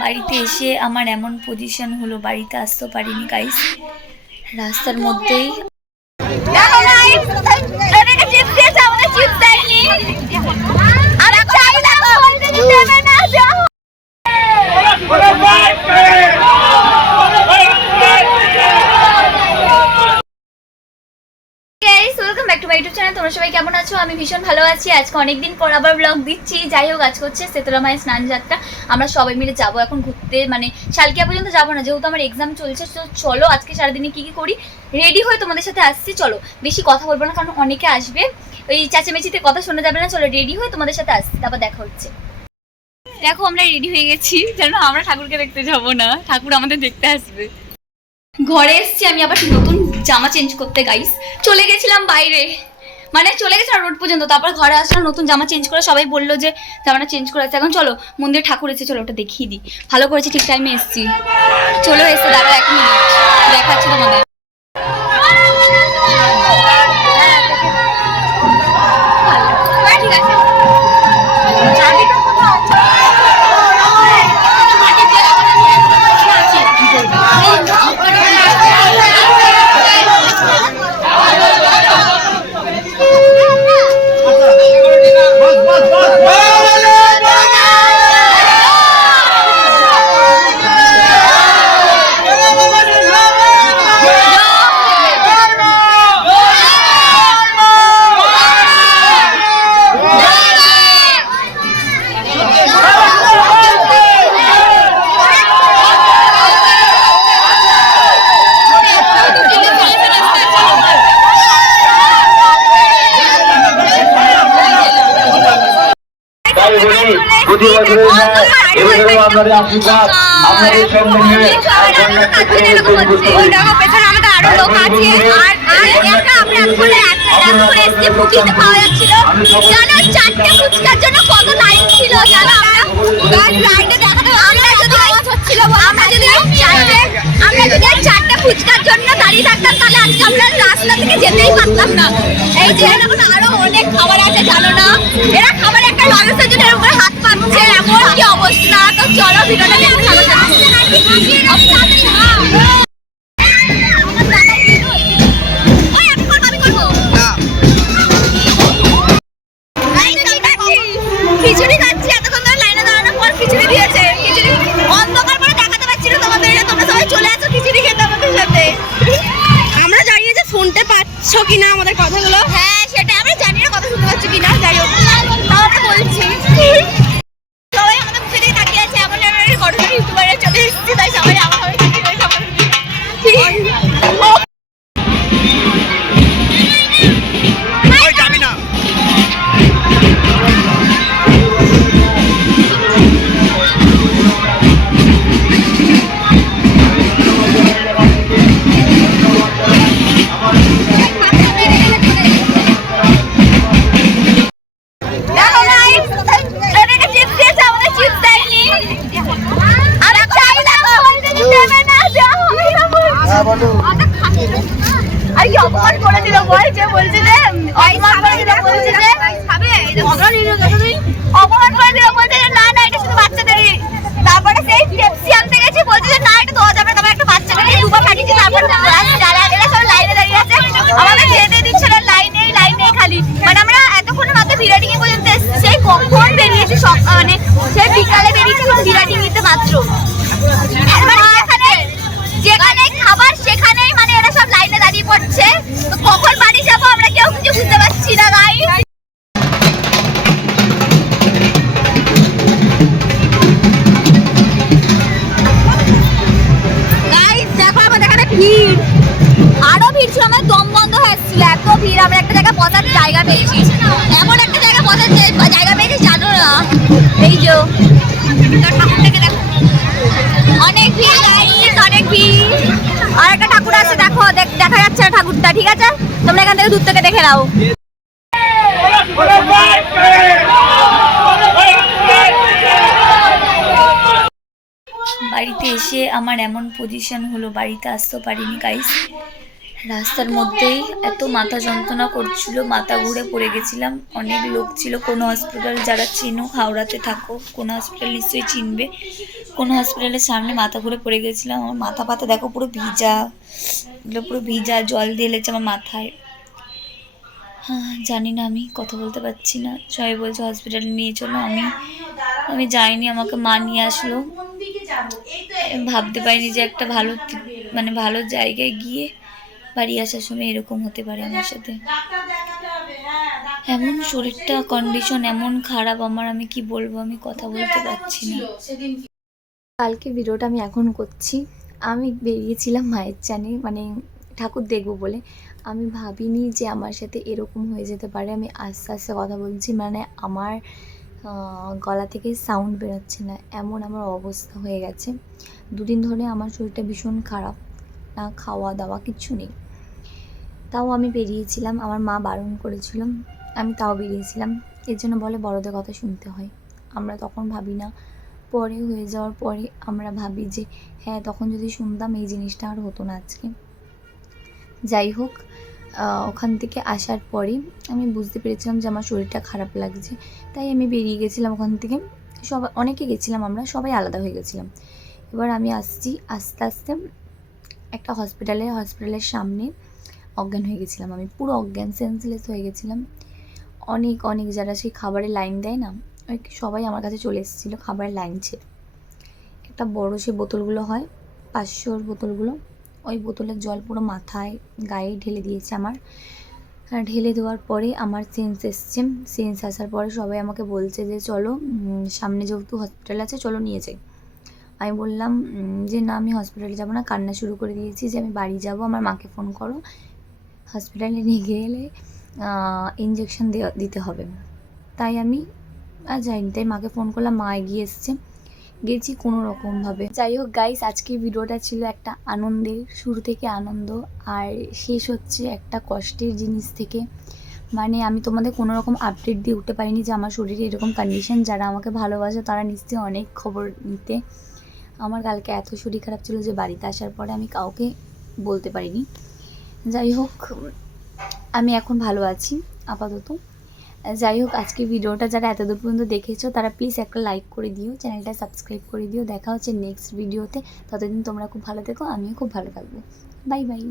বাড়িতে এসে আমার এমন পজিশন হলো, বাড়িতে আসতে পারিনি গাইস। রাস্তার মধ্যেই দেখো গাইস, এদিকে চিপস দিয়েছে, আমাদের চিপস দেয়নি। আর চাই না তো দেবে না যাও। তোমরা সবাই কেমন আছো? আমি ভীষণ ভালো আছি। আজকে অনেকদিন পর আবার ব্লগ দিচ্ছি। যাই হোক, আজকে হচ্ছে শীতলা মায়ের স্নান যাত্রা। আমরা সবাই মিলে যাবো এখন ঘুরতে, মানে শালকিয়া পর্যন্ত যাবো না, যেহেতু আমার এক্সাম চলছে। তো চলো আজকে সারাদিনে কি কি করি রেডি হয়ে তোমাদের সাথে আসছি। চলো, বেশি কথা বলবো না, কারণ অনেকে আসবে, ওই চেঁচামেচিতে কথা শোনা যাবে না। চলো রেডি হয়ে তোমাদের সাথে আসছি, তারপর দেখা হচ্ছে। দেখো আমরা রেডি হয়ে গেছি, জানো আমরা ঠাকুরকে দেখতে যাবো না, ঠাকুর আমাদের দেখতে আসবে। ঘরে এসছি আমি আবার নতুন জামা চেঞ্জ করতে গাইস। চলে গেছিলাম বাইরে, মানে চলে গেছিলাম রোড পর্যন্ত, তারপর ঘরে আসলাম নতুন জামা চেঞ্জ করে। সবাই বললো যে জামাটা চেঞ্জ করে আসছে। এখন চলো মন্দিরে ঠাকুর এসেছে, চলো ওটা দেখিয়ে দিই। ভালো করেছি, ঠিক টাইমে এসছি। চলো এসে দাঁড়াও 1 মিনিট, দেখাচ্ছি তোমাদের। ঠিক আছে, প্রতি বছরের এবছরও আপনাদের আশীর্বাদ আপনাদের সঙ্গে নিয়ে ফুচকার জন্য দাঁড়িয়ে থাকতাম, তাহলে আজকে আমরা রাস্তা থেকে যেতেই পারতাম না। এই যে আরো অনেক খাবার আছে, জানো না? এরা খাবার একটা লালসের জন্য এর উপরে হাত পাচ্ছে, এমন কি অবস্থা। তো চলো ভিডিওটা দেখতে থাকো। খিচুড়ি খাচ্ছি, এতক্ষণ ধরে লাইনে দাঁড়ানোর পর খিচুড়ি দিয়েছে। খিচুড়ি অন্ধকার করে দেখাতে পারছি না তোমাদের, তোমরা সবাই চলে আসো খিচুড়ি খেতে আমাদের সাথে। আমরা জানি যে শুনতে পাচ্ছ কিনা আমাদের কথাগুলো। হ্যাঁ সেটা আমরা জানি না, কথা শুনতে পাচ্ছ কিনা। যাই হোক আমরা বলছি, সবাই আমাদের মুখে দিকে তাকিয়ে আছে, এমন কঠোর ইউটিউবারে চলে এসেছি, তাই সবাই আমার অপমান করে দিল, বলছে বলছে যে অপমান করে দিল, বলছে যে অপমান করে দিল, বলছে যে না না এটা শুধু বাচ্চাদেরই। তারপরে সেই পেপসি আনতে গেছি, বলছে যে না এটা দেওয়া যাবে না, একটা বাচ্চাকে নিয়ে দুবার পাঠিয়েছি। তারপরে যারা এরা সব লাইনে দাঁড়িয়ে আছে, আমাদের যেতে দিচ্ছে না, লাইনেই খালি। মানে আমরা এতক্ষণের মাত্র বিরাটিং এ পর্যন্ত এসেছি, সেই কখন বেরিয়েছি, মানে সেই বিকালে বেরিয়েছি বিরাটিং নিতে মাত্র। যেখানে খাবার সেখানেই মানে এরা সব লাইনে দাঁড়িয়ে পড়ছে। তো কখন বাড়ি যাবো আমরা কেউ কিছু বুঝতে পারছি না গাইস। গাইস দেখো আমাদের এখানে ভিড়, আরো ভিড় ছিল, আমাদের দম বন্ধ হয়ে এসেছিল, এত ভিড়। আমরা একটা জায়গায় বসার জায়গা পেয়েছি, এমন একটা জায়গায় বসার জায়গা পেয়েছি জানো না। এই যে ঠাকুরটাকে দেখো, অনেক ভিড় গাইস, অনেক ভিড়। আর একটা ঠাকুর আছে দেখো, দেখা যাচ্ছে না ঠাকুরটা, ঠিক আছে? তোমরা এখান থেকে দূর থেকে দেখে নাও। বাড়িতে এসে আমার এমন পজিশন হলো, বাড়িতে আসতে পারিনি গাইস। রাস্তার মধ্যেই এত মাথা যন্ত্রণা করছিল, মাথা ঘুরে পড়ে গেছিলাম। অনেক লোক ছিল, কোনো হসপিটাল যারা চিনো, হাওড়াতে থাকো, কোনো হসপিটাল নিশ্চয়ই চিনবে। কোনো হসপিটালের সামনে মাথা ঘুরে পড়ে গেছিলাম। আমার মাথা পাতা দেখো পুরো ভিজা, এগুলো পুরো ভিজা, জল দিয়ে লেগেছে আমার মাথায়। হ্যাঁ, জানি না, আমি কথা বলতে পারছি না। সবাই বলছে হসপিটালে নিয়ে চলো, আমি যাইনি, আমাকে মা নিয়ে আসলো। আমি ভাবতে পারিনি যে একটা মানে ভালো জায়গায় গিয়ে বাড়ি আসার সময় এরকম হতে পারে আমার সাথে। এমন শরীরটা কন্ডিশন এমন খারাপ আমার, আমি কি বলবো, আমি কথা বলতে পারছি না। কালকে ভিডিওটা আমি এখন করছি। আমি বেরিয়েছিলাম মায়ের চানে, মানে ঠাকুর দেখবো বলে। আমি ভাবিনি যে আমার সাথে এরকম হয়ে যেতে পারে। আমি আস্তে আস্তে কথা বলছি, মানে আমার গলা থেকে সাউন্ড বেরোচ্ছে না, এমন আমার অবস্থা হয়ে গেছে। দুদিন ধরে আমার শরীরটা ভীষণ খারাপ, না খাওয়া দাওয়া কিচ্ছু নেই। তাও আমি বেরিয়েছিলাম, আমার মা বারণ করেছিলাম, আমি তাও বেরিয়েছিলাম। এর জন্য বলে বড়দের কথা শুনতে হয়। আমরা তখন ভাবি না, পরে হয়ে যাওয়ার পরে আমরা ভাবি যে হ্যাঁ, তখন যদি শুনতাম এই জিনিসটা আর হতো না আজকে। যাই হোক, ওখান থেকে আসার পরে আমি বুঝতে পেরেছিলাম যে আমার শরীরটা খারাপ লাগছে, তাই আমি বেরিয়ে গেছিলাম ওখান থেকে। অনেকে গেছিলাম, আমরা সবাই আলাদা হয়ে গেছিলাম। এবার আমি আসছি, আস্তে আস্তে একটা হসপিটালের সামনে অজ্ঞান হয়ে গেছিলাম। আমি পুরো অজ্ঞান, সেন্সলেস হয়ে গেছিলাম। অনেক অনেক যারা সেই খাবারের লাইন দেয় না, ওই সবাই আমার কাছে চলে এসেছিলো খাবারের লাইন ছেড়ে। একটা বড় সে বোতলগুলো হয়, 500-র বোতলগুলো, ওই বোতলের জল পুরো মাথায় গায়ে ঢেলে দিয়েছে আমার। ঢেলে দেওয়ার পরে আমার সেন্স এসছে। সেন্স আসার পরে সবাই আমাকে বলছে যে চলো, সামনে যেহেতু হসপিটাল আছে চলো নিয়ে যাই। আমি বললাম যে না, আমি হসপিটালে যাবো না। কান্না শুরু করে দিয়েছি যে আমি বাড়ি যাব, আমার মাকে ফোন করো, হসপিটালে নিয়ে গেলে ইঞ্জেকশন দিতে হবে। তাই আমি আর যাইনি, তাই মাকে ফোন করলাম, মা এগিয়ে এসছে, গেছি কোনো রকমভাবে। যাই হোক গাইস, আজকের ভিডিওটা ছিল একটা আনন্দের, শুরু থেকে আনন্দ আর শেষ হচ্ছে একটা কষ্টের জিনিস থেকে। মানে আমি তোমাদের কোনো রকম আপডেট দিয়ে উঠতে পারিনি যে আমার শরীরে এরকম কন্ডিশন। যারা আমাকে ভালোবাসে তারা নিশ্চয়ই অনেক খবর নিতে। আমার কালকে এত শরীর খারাপ ছিল যে বাড়িতে আসার পরে আমি কাউকে বলতে পারিনি। যাই হোক, আমি এখন ভালো আছি আপাতত। যাই হোক, আজকে ভিডিওটা যারা এতদূর পর্যন্ত দেখেছো তারা প্লিজ একটা লাইক করে দিও, চ্যানেলটা সাবস্ক্রাইব করে দিও। দেখা হচ্ছে নেক্সট ভিডিওতে। ততদিন তোমরা খুব ভালো থেকো, আমিও খুব ভালো থাকবো। Bye bye.